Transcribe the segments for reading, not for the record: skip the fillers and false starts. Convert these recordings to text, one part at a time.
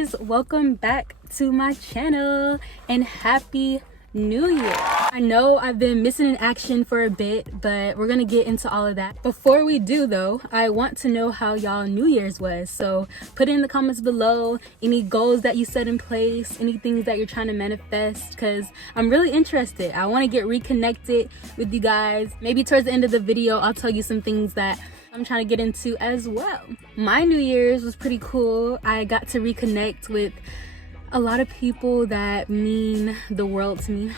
guys, welcome back to my channel and happy new year. I know I've been missing in action for a bit, but we're gonna get into all of that. Before we do though, I want to know how y'all New Year's was, so put it in the comments below any goals that you set in place, any things that you're trying to manifest, because I'm really interested. I want to get reconnected with you guys. Maybe towards the end of the video I'll tell you some things that I'm trying to get into as well. My New Year's was pretty cool. I got to reconnect with a lot of people that mean the world to me.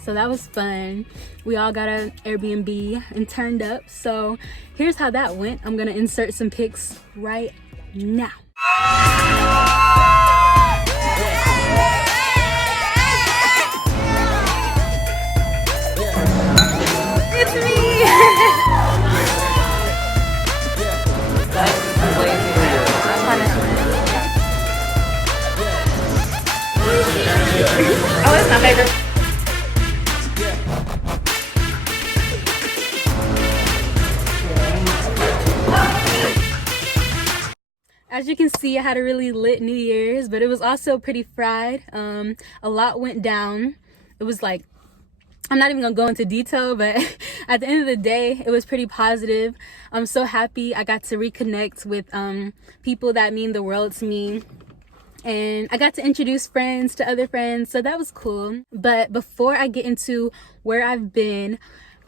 So that was fun. We all got an Airbnb and turned up. So here's how that went. I'm gonna insert some pics right now. It's me! Oh, it's my favorite. As you can see, I had a really lit New Year's, but it was also pretty fried. A lot went down. It was like, I'm not even gonna go into detail, but at the end of the day, it was pretty positive. I'm so happy I got to reconnect with people that mean the world to me. And I got to introduce friends to other friends, so that was cool. But before I get into where I've been,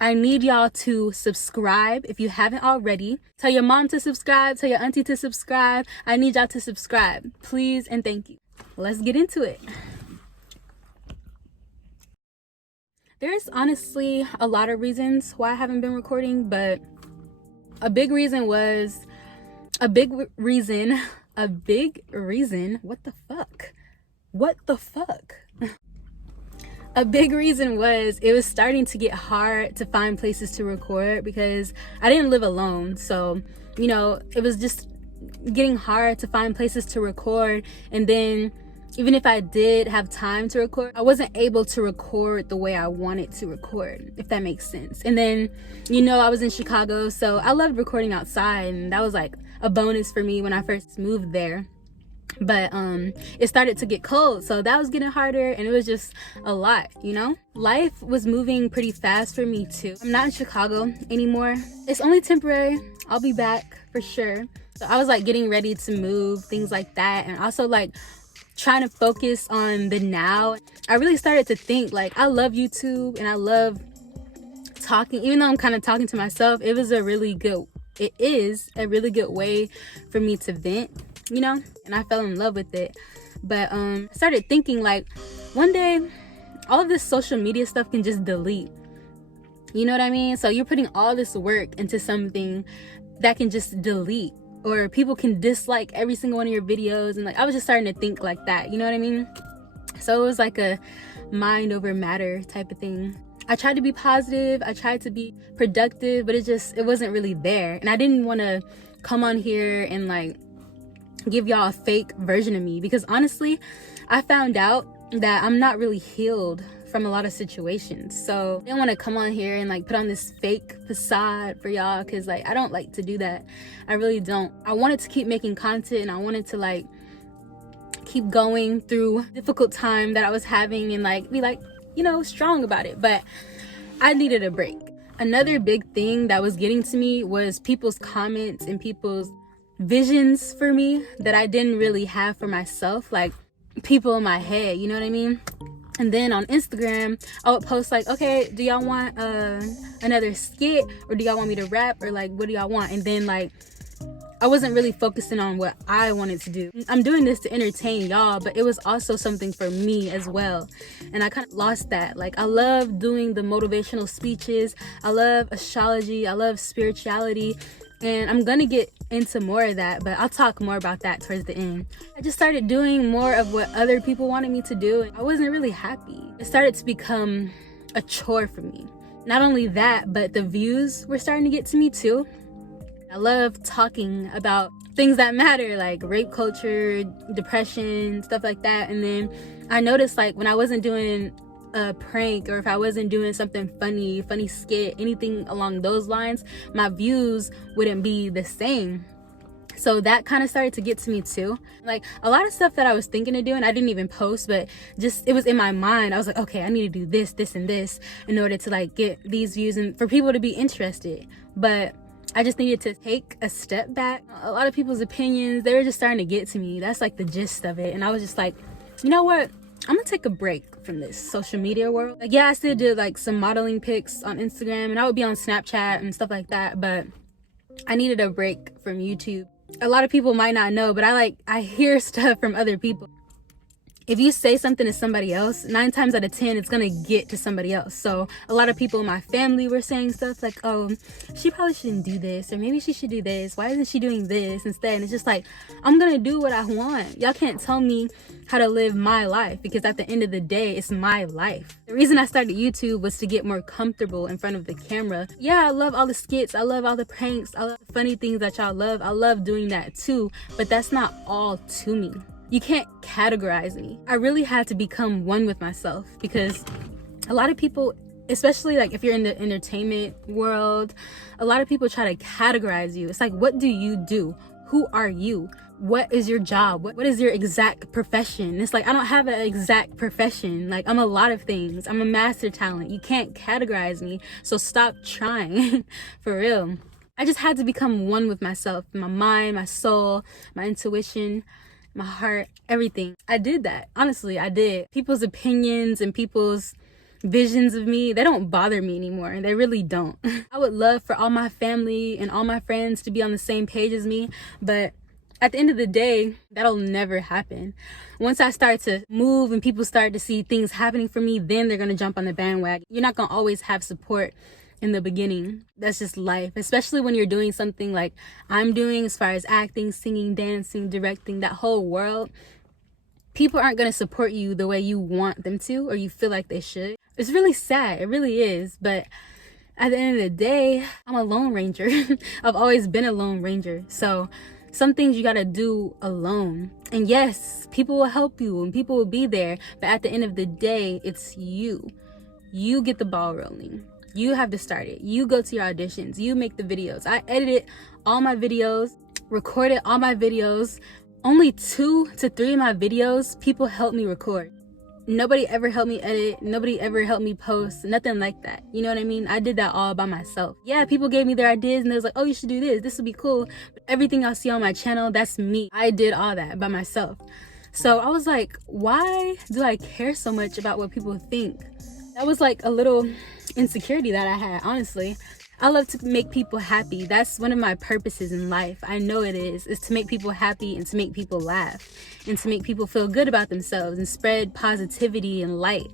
I need y'all to subscribe if you haven't already. Tell your mom to subscribe, tell your auntie to subscribe. I need y'all to subscribe, please and thank you. Let's get into it. There's honestly a lot of reasons why I haven't been recording, but a big reason, what the fuck? A big reason was it was starting to get hard to find places to record because I didn't live alone. So, you know, it was just getting hard to find places to record. And then even if I did have time to record, I wasn't able to record the way I wanted to record, if that makes sense. And then, you know, I was in Chicago, so I loved recording outside, and that was like a bonus for me when I first moved there. But it started to get cold, so that was getting harder, and it was just a lot, you know? Life was moving pretty fast for me too. I'm not in Chicago anymore. It's only temporary. I'll be back for sure. So I was like getting ready to move, things like that, and also like trying to focus on the now. I really started to think like I love YouTube and I love talking, even though I'm kind of talking to myself. It is a really good way for me to vent, you know, and I fell in love with it. But I started thinking like one day all of this social media stuff can just delete, you know what I mean? So you're putting all this work into something that can just delete, or people can dislike every single one of your videos. And like I was just starting to think like that, you know what I mean? So it was like a mind over matter type of thing. I tried to be positive, I tried to be productive, but it wasn't really there. And I didn't want to come on here and like give y'all a fake version of me, because honestly I found out that I'm not really healed from a lot of situations. So I didn't want to come on here and like put on this fake facade for y'all, because like I don't like to do that. I really don't. I wanted to keep making content, and I wanted to like keep going through difficult time that I was having and like be like, you know, strong about it. But I needed a break. Another big thing that was getting to me was people's comments and people's visions for me that I didn't really have for myself, like people in my head, you know what I mean? And then on Instagram I would post like, okay, do y'all want another skit, or do y'all want me to rap, or like what do y'all want? And then like I wasn't really focusing on what I wanted to do. I'm doing this to entertain y'all, but it was also something for me as well. And I kind of lost that. Like I love doing the motivational speeches, I love astrology, I love spirituality, and I'm gonna get into more of that, but I'll talk more about that towards the end. I just started doing more of what other people wanted me to do, and I wasn't really happy. It started to become a chore for me. Not only that, but the views were starting to get to me too. I love talking about things that matter, like rape culture, depression, stuff like that. And then I noticed like when I wasn't doing a prank, or if I wasn't doing something funny skit, anything along those lines, my views wouldn't be the same. So that kind of started to get to me too. Like a lot of stuff that I was thinking of doing, I didn't even post, but just it was in my mind. I was like, okay, I need to do this, this, and this in order to like get these views and for people to be interested. But I just needed to take a step back. A lot of people's opinions, they were just starting to get to me. That's like the gist of it. And I was just like, you know what? I'm gonna take a break from this social media world. Like, yeah, I still did like some modeling pics on Instagram and I would be on Snapchat and stuff like that, but I needed a break from YouTube. A lot of people might not know, but I hear stuff from other people. If you say something to somebody else, 9 times out of 10, it's gonna get to somebody else. So a lot of people in my family were saying stuff like, oh, she probably shouldn't do this, or maybe she should do this. Why isn't she doing this instead? And it's just like, I'm gonna do what I want. Y'all can't tell me how to live my life, because at the end of the day, it's my life. The reason I started YouTube was to get more comfortable in front of the camera. Yeah, I love all the skits. I love all the pranks. I love the funny things that y'all love. I love doing that too, but that's not all to me. You can't categorize me. I really had to become one with myself, because a lot of people, especially like if you're in the entertainment world, a lot of people try to categorize you. It's like, what do you do? Who are you? What is your job? What is your exact profession? It's like, I don't have an exact profession. Like, I'm a lot of things. I'm a master talent. You can't categorize me. So stop trying. For real. I just had to become one with myself, my mind, my soul, my intuition, my heart, everything. I did that. Honestly, I did. People's opinions and people's visions of me, they don't bother me anymore. They really don't. I would love for all my family and all my friends to be on the same page as me, but at the end of the day, that'll never happen. Once I start to move and people start to see things happening for me, then they're gonna jump on the bandwagon. You're not gonna always have support in the beginning. That's just life, especially when you're doing something like I'm doing as far as acting, singing, dancing, directing, that whole world. People aren't going to support you the way you want them to, or you feel like they should. It's really sad. It really is. But at the end of the day, I'm a lone ranger. I've always been a lone ranger. So some things you got to do alone. And yes, people will help you and people will be there. But at the end of the day, it's you. You get the ball rolling. You have to start it. You go to your auditions. You make the videos. I edited all my videos, recorded all my videos. Only 2 to 3 of my videos, people helped me record. Nobody ever helped me edit. Nobody ever helped me post. Nothing like that. You know what I mean? I did that all by myself. Yeah, people gave me their ideas and they was like, oh, you should do this. This would be cool. But everything I see on my channel, that's me. I did all that by myself. So I was like, why do I care so much about what people think? That was like a little insecurity that I had, honestly. I love to make people happy. That's one of my purposes in life. I know it is to make people happy and to make people laugh and to make people feel good about themselves and spread positivity and light.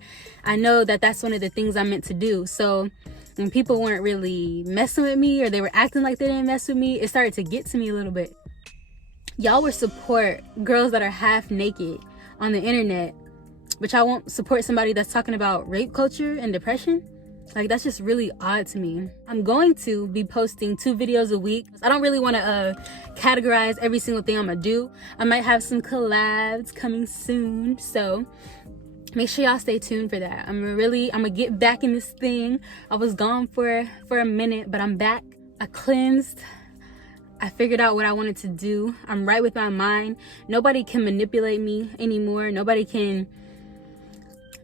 I know that that's one of the things I'm meant to do. So when people weren't really messing with me, or they were acting like they didn't mess with me, it started to get to me a little bit. Y'all will support girls that are half naked on the internet, but y'all won't support somebody that's talking about rape culture and depression. Like, that's just really odd to me. I'm going to be posting 2 videos a week. I don't really want to categorize every single thing I'm gonna do. I might have some collabs coming soon, so make sure y'all stay tuned for that. I'm gonna get back in this thing. I was gone for a minute, but I'm back. I cleansed. I figured out what I wanted to do. I'm right with my mind. Nobody can manipulate me anymore. Nobody can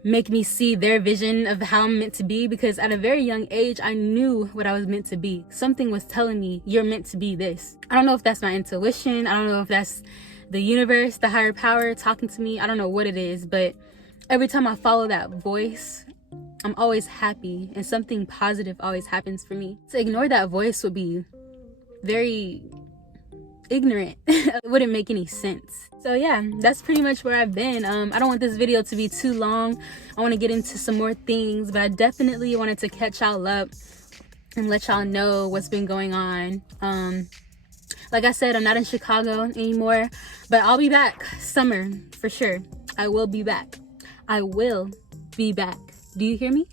make me see their vision of how I'm meant to be, because at a very young age, I knew what I was meant to be. Something was telling me, you're meant to be this. I don't know if that's my intuition. I don't know if that's the universe, the higher power talking to me. I don't know what it is, but every time I follow that voice, I'm always happy and something positive always happens for me. To ignore that voice would be very ignorant. It wouldn't make any sense. So yeah, that's pretty much where I've been. I don't want this video to be too long. I want to get into some more things, but I definitely wanted to catch y'all up and let y'all know what's been going on. Like I said, I'm not in Chicago anymore, but I'll be back summer for sure. I will be back. I will be back. Do you hear me?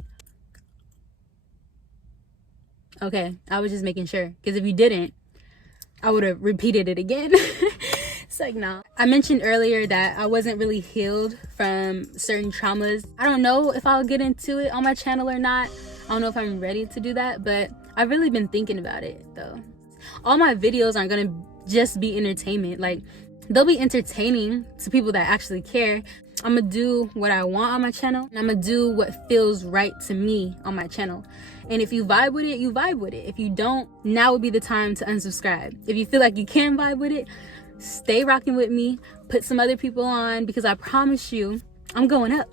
Okay, I was just making sure, because if you didn't, I would have repeated it again. It's like, nah. I mentioned earlier that I wasn't really healed from certain traumas. I don't know if I'll get into it on my channel or not. I don't know if I'm ready to do that, but I've really been thinking about it though. All my videos aren't gonna just be entertainment. Like, they'll be entertaining to people that actually care. I'm gonna do what I want on my channel, and I'm gonna do what feels right to me on my channel. And if you vibe with it, you vibe with it. If you don't, now would be the time to unsubscribe. If you feel like you can vibe with it, stay rocking with me, put some other people on, because I promise you, I'm going up.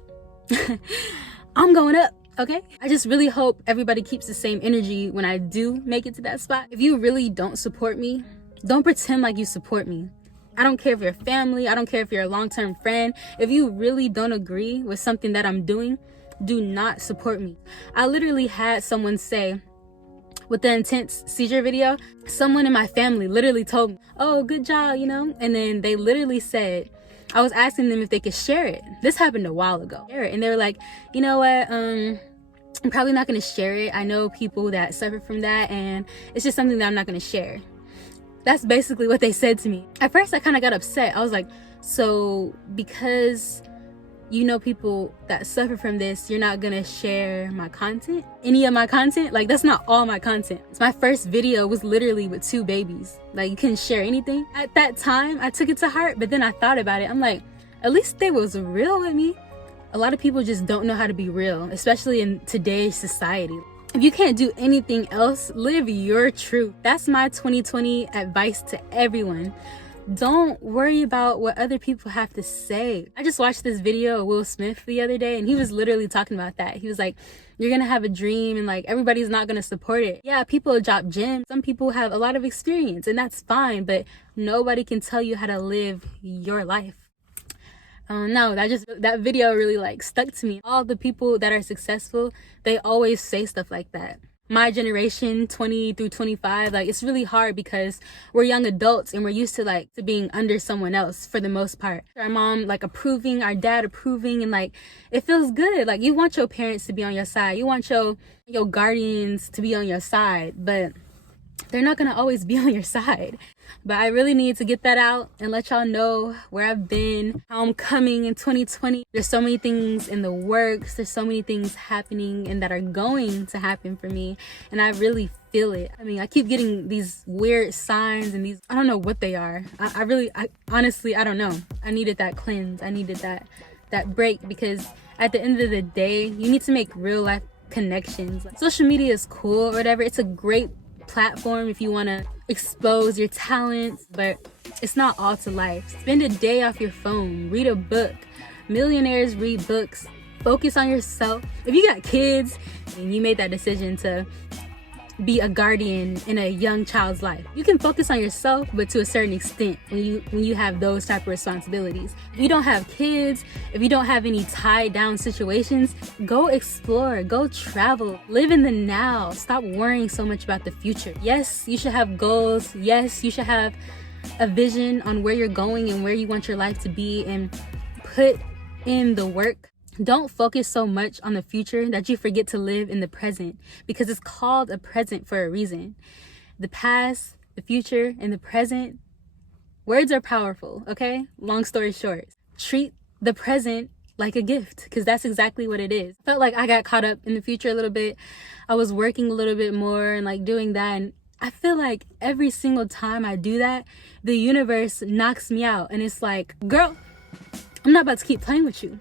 I'm going up, okay? I just really hope everybody keeps the same energy when I do make it to that spot. If you really don't support me, don't pretend like you support me. I don't care if you're family, I don't care if you're a long-term friend. If you really don't agree with something that I'm doing, do not support me. I literally had someone say, with the intense seizure video, someone in my family literally told me, oh, good job, you know? And then they literally said, I was asking them if they could share it. This happened a while ago. And they were like, you know what? I'm probably not gonna share it. I know people that suffer from that, and it's just something that I'm not gonna share. That's basically what they said to me. At first, I kind of got upset. I was like, so because you know people that suffer from this, you're not gonna share my content? Any of my content? Like, that's not all my content. My first video was literally with 2 babies. Like, you couldn't share anything. At that time, I took it to heart, but then I thought about it. I'm like, at least they was real with me. A lot of people just don't know how to be real, especially in today's society. If you can't do anything else, live your truth. That's my 2020 advice to everyone. Don't worry about what other people have to say. I just watched this video of Will Smith the other day, and he was literally talking about that. He was like, you're gonna have a dream and like everybody's not gonna support it. Yeah, people drop gems. Some people have a lot of experience, and that's fine, but nobody can tell you how to live your life. No, that video really like stuck to me. All the people that are successful, they always say stuff like that. My generation, 20 through 25, like, it's really hard because we're young adults and we're used to being under someone else for the most part. Our mom like approving, our dad approving, and like it feels good. Like, you want your parents to be on your side, you want your guardians to be on your side, but they're not gonna always be on your side. But I really need to get that out and let y'all know where I've been, how I'm coming in 2020. There's so many things in the works. There's so many things happening and that are going to happen for me. And I really feel it. I mean, I keep getting these weird signs and these, I don't know what they are. I honestly, I don't know. I needed that cleanse. I needed that break, because at the end of the day, you need to make real life connections. Like, social media is cool or whatever. It's a great platform if you want to expose your talents, but it's not all to life. Spend a day off your phone, read a book. Millionaires read books. Focus on yourself. If you got kids and you made that decision to be a guardian in a young child's life, you can focus on yourself, but to a certain extent when you have those type of responsibilities. If you don't have kids, if you don't have any tied down situations, go explore, go travel, live in the now. Stop worrying so much about the future. Yes, you should have goals. Yes, you should have a vision on where you're going and where you want your life to be, and put in the work. Don't focus so much on the future that you forget to live in the present, because it's called a present for a reason. The past, the future, and the present, words are powerful, okay? Long story short, treat the present like a gift, because that's exactly what it is. Felt like I got caught up in the future a little bit. I was working a little bit more and like doing that, and I feel like every single time I do that, the universe knocks me out, and it's like, girl, I'm not about to keep playing with you.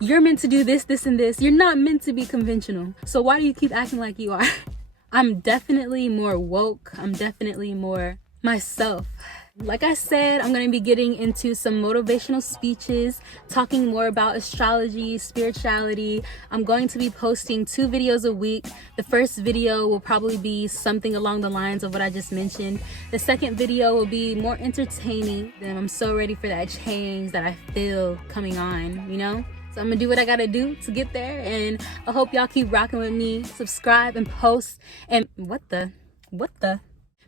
You're meant to do this, this, and this. You're not meant to be conventional. So why do you keep acting like you are? I'm definitely more woke. I'm definitely more myself. Like I said, I'm going to be getting into some motivational speeches, talking more about astrology, spirituality. I'm going to be posting 2 videos a week. The first video will probably be something along the lines of what I just mentioned. The second video will be more entertaining. And I'm so ready for that change that I feel coming on, you know? So I'm gonna do what I gotta do to get there, and I hope y'all keep rocking with me. Subscribe and post, and what the?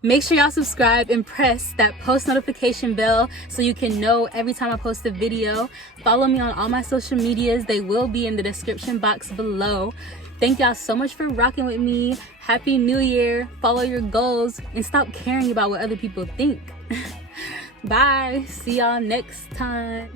Make sure y'all subscribe and press that post notification bell so you can know every time I post a video. Follow me on all my social medias. They will be in the description box below. Thank y'all so much for rocking with me. Happy New Year. Follow your goals and stop caring about what other people think. Bye. See y'all next time.